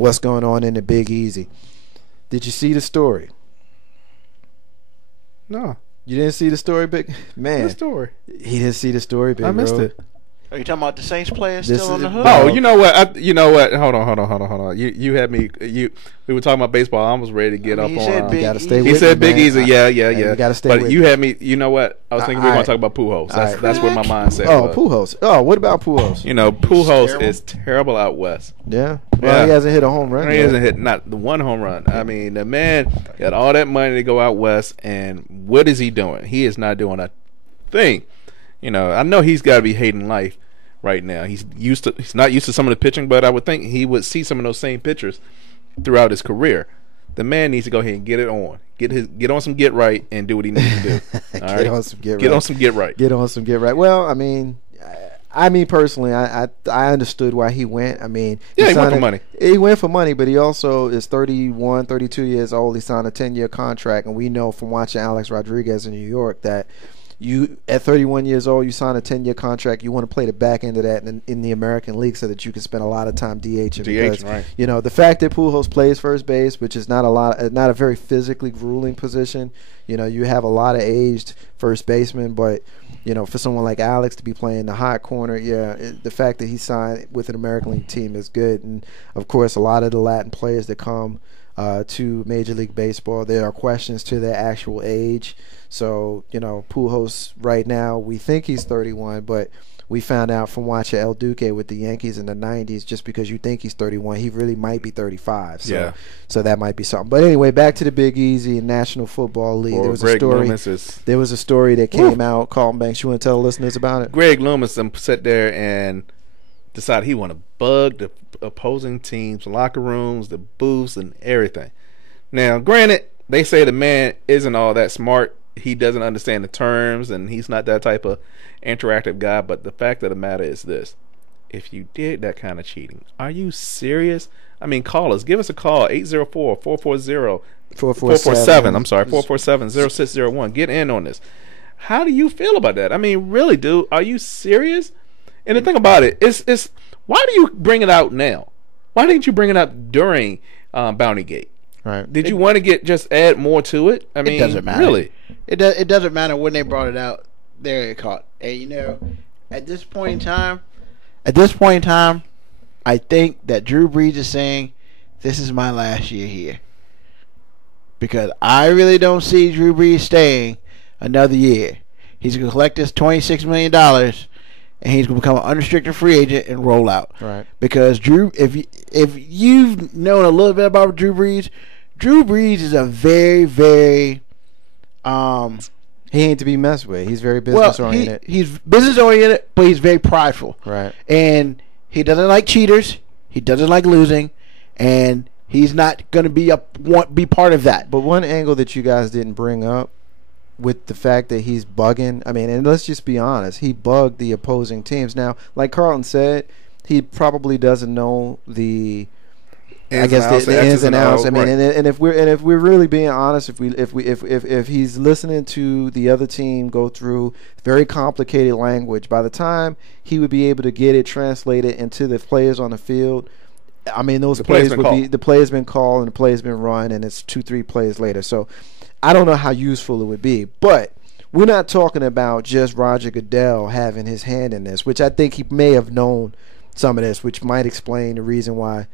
what's going on in the Big Easy. Did you see the story? No. You didn't see the story, Big Man? What story? He didn't see the story, Big I missed Road. it. Are you talking about the Saints player This still on is- the hook? Oh, you know what? You know what? Hold on. You had me. We were talking about baseball. I was ready to get I mean, up he on. said Big gotta stay Easy. He with said me, Big man. Easy. Yeah. You gotta stay But with you me. had me. You know what? I was thinking we were going to talk about Pujols. That's where my mindset was. Pujols. Oh, what about Pujols? You know, Pujols terrible. is terrible out west. Yeah. Well, Yeah. he hasn't hit a home run. He yet. hasn't hit not the one home run. I mean, the man got all that money to go out west, and what is he doing? He is not doing a thing. You know, I know he's got to be hating life right now. He's not used to some of the pitching, but I would think he would see some of those same pitchers throughout his career. The man needs to go ahead and get it on. Get on some get right and do what he needs to do. All right? Get on some get right. Get on some get right. Get on some get right. Well, I mean personally, I understood why he went. I mean, Yeah, he went for money. He went for money, but he also is 31, 32 years old. He signed a 10-year contract, and we know from watching Alex Rodriguez in New York that you at 31 years old, you sign a 10-year contract. You want to play the back end of that in the American League so that you can spend a lot of time DHing. Because, right. you know, the fact that Pujols plays first base, which is not a very physically grueling position. You know, you have a lot of aged first basemen, but you know, for someone like Alex to be playing the hot corner, the fact that he signed with an American League team is good. And of course, a lot of the Latin players that come to Major League Baseball, there are questions to their actual age. So, you know, Pujols right now, we think he's 31, but we found out from watching El Duque with the Yankees in the 90s, just because you think he's 31, he really might be 35. So, Yeah. so that might be something. But anyway, back to the Big Easy and National Football League. Or There was Greg a story. Loomis is. There was a story that came out. Carlton Banks, you want to tell the listeners about it? Greg Loomis sat there and decided he want to bug the opposing teams' locker rooms, the booths, and everything. Now, granted, they say the man isn't all that smart. He doesn't understand the terms, and he's not that type of interactive guy. But the fact of the matter is this: if you did that kind of cheating, are you serious? I mean, call us. Give us a call, 804-440-447. I'm sorry, 447-0601. Get in on this. How do you feel about that? I mean, really, dude, are you serious? And the thing about it is why do you bring it out now? Why didn't you bring it up during Bounty Gate? Right. Did you want to just add more to it? I mean, It doesn't matter. Really? It doesn't matter when they brought it out. They're caught. And you know, at this point in time, I think that Drew Brees is saying, "This is my last year here," because I really don't see Drew Brees staying another year. He's gonna collect this $26 million, and he's gonna become an unrestricted free agent and roll out. Right. Because if you've known a little bit about Drew Brees is a very, very He ain't to be messed with. He's very business oriented. He's business oriented, but he's very prideful. Right. And he doesn't like cheaters. He doesn't like losing, and he's not going to be part of that. But one angle that you guys didn't bring up with the fact that he's bugging, I mean, and let's just be honest, he bugged the opposing teams. Now, like Carlton said, he probably doesn't know the ins and outs. I mean, right. and if we're really being honest, if he's listening to the other team go through very complicated language, by the time he would be able to get it translated into the players on the field, I mean, those plays would be, the play's been called and the play's been run, and it's 2-3 plays later. So I don't know how useful it would be, but we're not talking about just Roger Goodell having his hand in this, which I think he may have known some of this, which might explain the reason why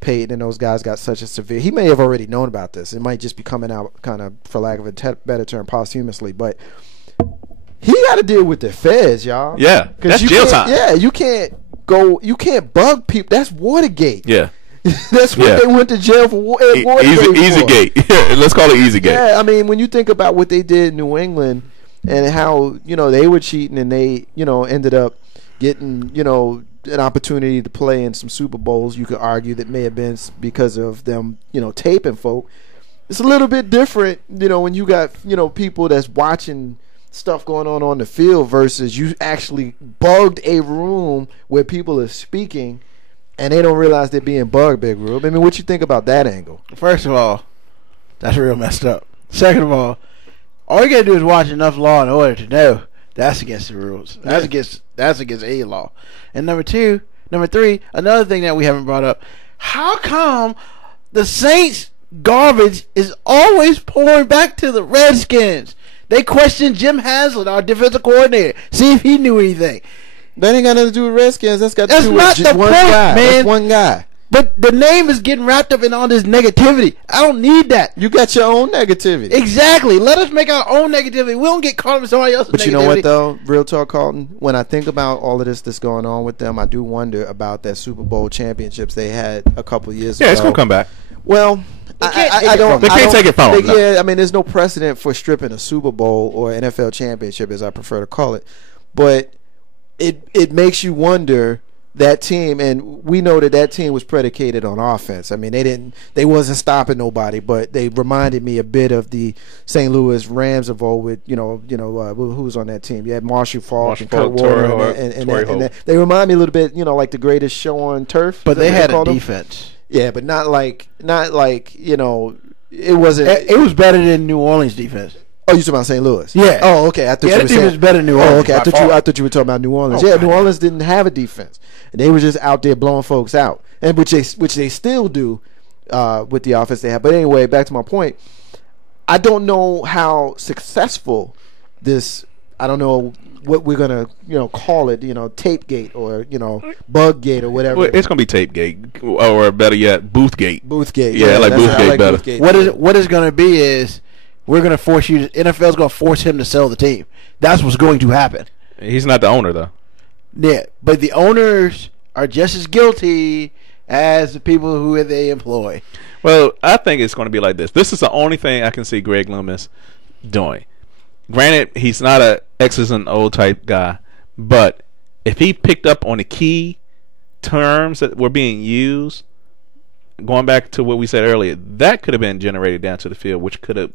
Peyton and those guys got such a severe. He may have already known about this. It might just be coming out kind of, for lack of a better term, posthumously. But he got to deal with the feds, y'all. Yeah, that's jail time. Yeah, you can't bug people. That's Watergate. Yeah. That's what they went to jail for. Watergate Easy gate. Let's call it easy gate. Yeah, I mean, when you think about what they did in New England and how, they were cheating and they, ended up getting, an opportunity to play in some Super Bowls, you could argue that may have been because of them, taping folk. It's a little bit different, when you got, people that's watching stuff going on the field versus you actually bugged a room where people are speaking and they don't realize they're being bugged, Big Rube. I mean, what you think about that angle? First of all, that's real messed up. Second of all you gotta do is watch enough Law and Order to know that's against the rules. That's against a law. And number three, another thing that we haven't brought up: How come the Saints garbage is always pouring back to the Redskins? They questioned Jim Haslett, our defensive coordinator, see if he knew anything. That ain't got nothing to do with Redskins. That's got to That's do not with the one point, guy. man. That's one guy. But the name is getting wrapped up in all this negativity. I don't need that. You got your own negativity. Exactly. Let us make our own negativity. We don't get caught up in somebody else's negativity. But you know what, though? Real talk, Carlton. When I think about all of this that's going on with them, I do wonder about that Super Bowl championships they had a couple years ago. Yeah, it's gonna come back. Well, I don't. They can't take it from them. Yeah, I mean, there's no precedent for stripping a Super Bowl or NFL championship, as I prefer to call it. But it makes you wonder. That team, and we know that team was predicated on offense. I mean, they wasn't stopping nobody, but they reminded me a bit of the St. Louis Rams of old. With who was on that team? You had Marshall Faulk and Kurt Warner, and they remind me a little bit, like the greatest show on turf. But they had a defense. Yeah, but not like it wasn't. It was better than New Orleans defense. Oh, you talking about St. Louis? Yeah. Oh, okay. I thought you were saying was better than New Orleans. Oh, okay. I thought you were talking about New Orleans. Yeah, New Orleans didn't have a defense, and they were just out there blowing folks out, and which they still do with the offense they have. But anyway, back to my point. I don't know how successful this. I don't know what we're gonna call it. Tapegate or Buggate or whatever. Well, it's gonna be Tapegate, or better yet, Boothgate. Boothgate. Yeah, I like Boothgate better. Boothgate. What is going to be is. We're going to force you. NFL's going to force him to sell the team. That's what's going to happen. He's not the owner, though. Yeah, but the owners are just as guilty as the people who they employ. Well, I think it's going to be like this. This is the only thing I can see Greg Loomis doing. Granted, he's not a X's and O type guy, but if he picked up on the key terms that were being used, going back to what we said earlier, that could have been generated down to the field, which could have,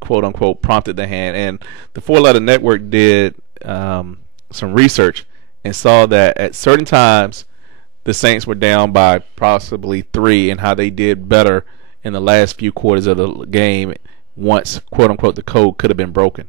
quote unquote, prompted the hand. And the Four Letter Network did some research and saw that at certain times the Saints were down by possibly 3, and how they did better in the last few quarters of the game once, quote unquote, the code could have been broken.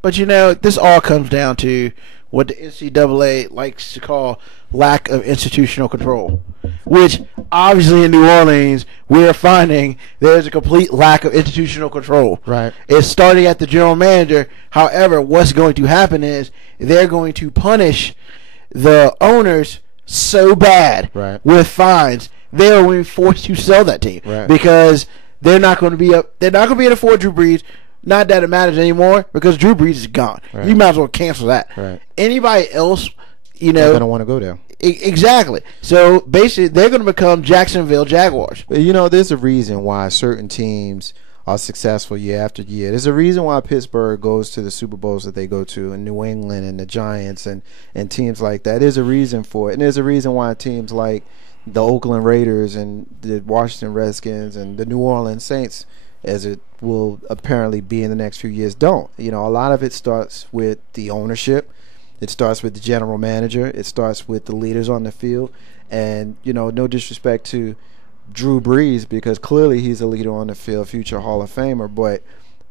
But this all comes down to what the NCAA likes to call lack of institutional control, which obviously in New Orleans we're finding there's a complete lack of institutional control. Right. It's starting at the general manager. However, what's going to happen is they're going to punish the owners so bad with fines. They are going to be forced to sell that team because they're not going to be able to afford Drew Brees. Not that it matters anymore because Drew Brees is gone. Right. You might as well cancel that. Right. Anybody else, they're going to want to go there. Exactly. So basically, they're going to become Jacksonville Jaguars. But there's a reason why certain teams are successful year after year. There's a reason why Pittsburgh goes to the Super Bowls that they go to, and New England and the Giants and teams like that. There's a reason for it, and there's a reason why teams like the Oakland Raiders and the Washington Redskins and the New Orleans Saints, as it will apparently be in the next few years, don't. A lot of it starts with the ownership. It starts with the general manager. It starts with the leaders on the field. And, no disrespect to Drew Brees, because clearly he's a leader on the field, future Hall of Famer. But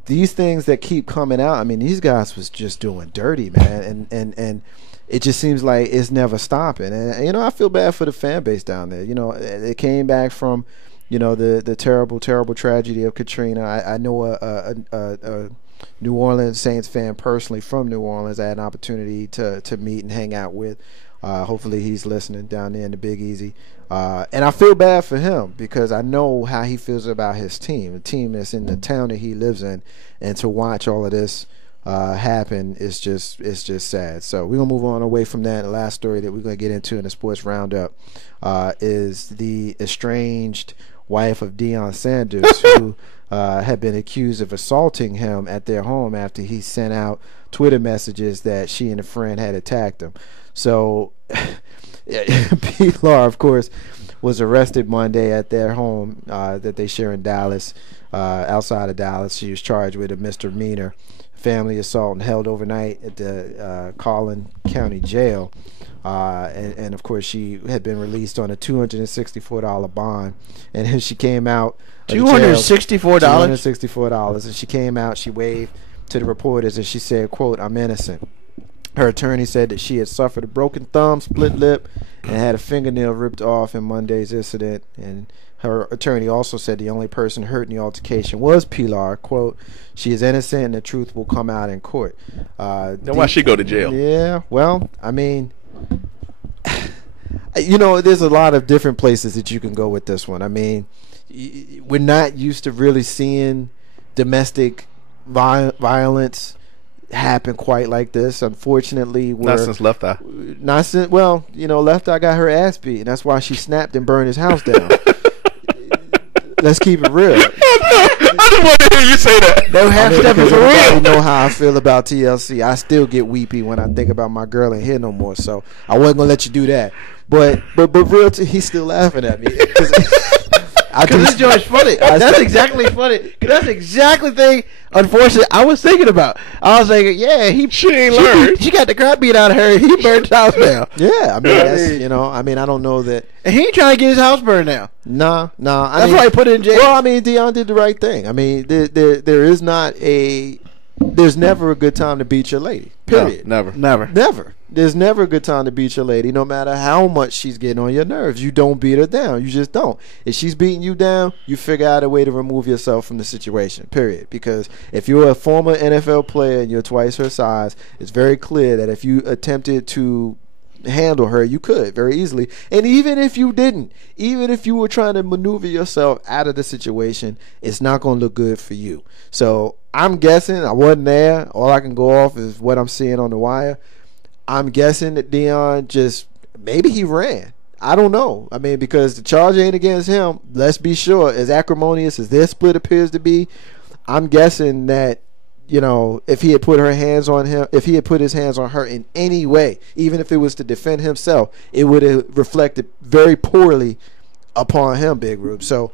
these things that keep coming out, I mean, these guys was just doing dirty, man. And it just seems like it's never stopping. And I feel bad for the fan base down there. It came back from the terrible tragedy of Katrina. I know a New Orleans Saints fan personally from New Orleans. I had an opportunity to meet and hang out with. Hopefully he's listening down there in the Big Easy. And I feel bad for him because I know how he feels about his team, the team that's in the town that he lives in. And to watch all of this happen is just sad. So we're going to move on away from that. The last story that we're going to get into in the Sports Roundup is the estranged wife of Deion Sanders, who had been accused of assaulting him at their home after he sent out Twitter messages that she and a friend had attacked him. So Pilar, of course, was arrested Monday at their home that they share in Dallas, outside of Dallas. She was charged with a misdemeanor family assault and held overnight at the Collin County Jail. And of course, she had been released on a $264 bond. And then she came out. $264? $264. And she came out, she waved to the reporters, and she said, quote, "I'm innocent." Her attorney said that she had suffered a broken thumb, split lip, and had a fingernail ripped off in Monday's incident. And her attorney also said the only person hurt in the altercation was Pilar. Quote, she is innocent and the truth will come out in court. Then why she go to jail? Yeah, well, I mean, you know, there's a lot of different places that you can go with this one. I mean, we're not used to really seeing domestic violence happen quite like this. Unfortunately, Not since Left Eye. Not since, well, you know, Left Eye got her ass beat, and that's why she snapped and burned his house down. Let's keep it real. I just want to hear you say that. No half stepping for Everybody real. know how I feel about TLC. I still get weepy when I think about my girl ain't here no more. So I wasn't gonna let you do that. But real, he's still laughing at me. Because this joint's funny. That's exactly funny. Because that's exactly the thing, unfortunately, I was thinking about. I was thinking, yeah, She ain't learned. She got the crap beat out of her. He burned his house down. Yeah, I mean, that's, you know, I mean, I don't know that. And he ain't trying to get his house burned down. Nah. That's why he put it in jail. Well, I mean, Dion did the right thing. I mean, there is not a. There's never a good time to beat your lady. Period. No, never. Never. There's never a good time to beat your lady, no matter how much she's getting on your nerves. You don't beat her down. You just don't. If she's beating you down, you figure out a way to remove yourself from the situation, period. Because if you're a former NFL player and you're twice her size, it's very clear that if you attempted to handle her, you could very easily. And even if you didn't, even if you were trying to maneuver yourself out of the situation, it's not going to look good for you. So I'm guessing, I wasn't there. All I can go off is what I'm seeing on the wire. I'm guessing that Dion just, maybe he ran. I don't know. I mean, because the charge ain't against him. Let's be sure, as acrimonious as their split appears to be, I'm guessing that, you know, if he had put her hands on him, if he had put his hands on her in any way, even if it was to defend himself, it would have reflected very poorly upon him, Big Rube. So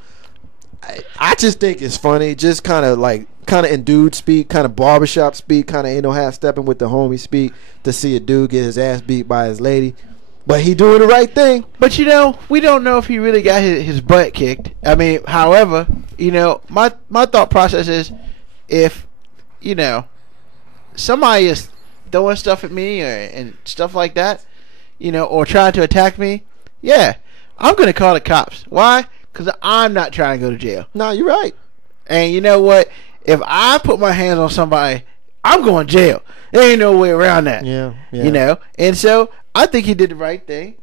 I just think it's funny, just kind of in dude speak, kind of barbershop speak, kind of ain't no half stepping with the homie speak, to see a dude get his ass beat by his lady. But he doing the right thing. But, you know, we don't know if he really got his butt kicked. I mean, however, you know, my thought process is, if, you know, somebody is throwing stuff at me and stuff like that, you know, or trying to attack me, yeah, I'm going to call the cops. Why? Because I'm not trying to go to jail. No, you're right. And you know what? If I put my hands on somebody, I'm going to jail. There ain't no way around that. Yeah. You know? And so I think he did the right thing.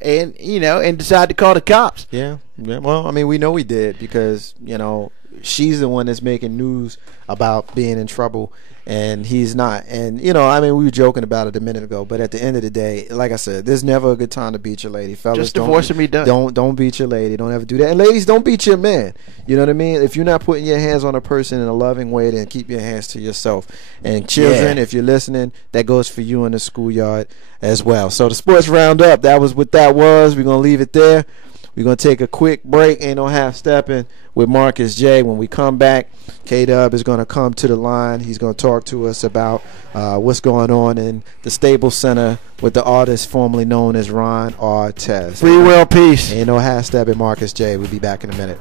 And, you know, and decided to call the cops. Yeah. Well, I mean, we know he did, because, you know, she's the one that's making news about being in trouble, and he's not. And, you know, I mean, we were joking about it a minute ago, but at the end of the day, like I said, there's never a good time to beat your lady. Fellas, Just divorce and be done. Don't beat your lady. Don't ever do that. And ladies, don't beat your man. You know what I mean? If you're not putting your hands on a person in a loving way, then keep your hands to yourself. And children, if you're listening, that goes for you in the schoolyard as well. So the Sports Roundup, that was what that was. We're going to leave it there. We're going to take a quick break. Ain't no half stepping with Marcus J. When we come back, K-Dub is going to come to the line. He's going to talk to us about what's going on in the Staples Center with the artist formerly known as Ron Artest. Free will, peace. Ain't no half stepping, Marcus J. We'll be back in a minute.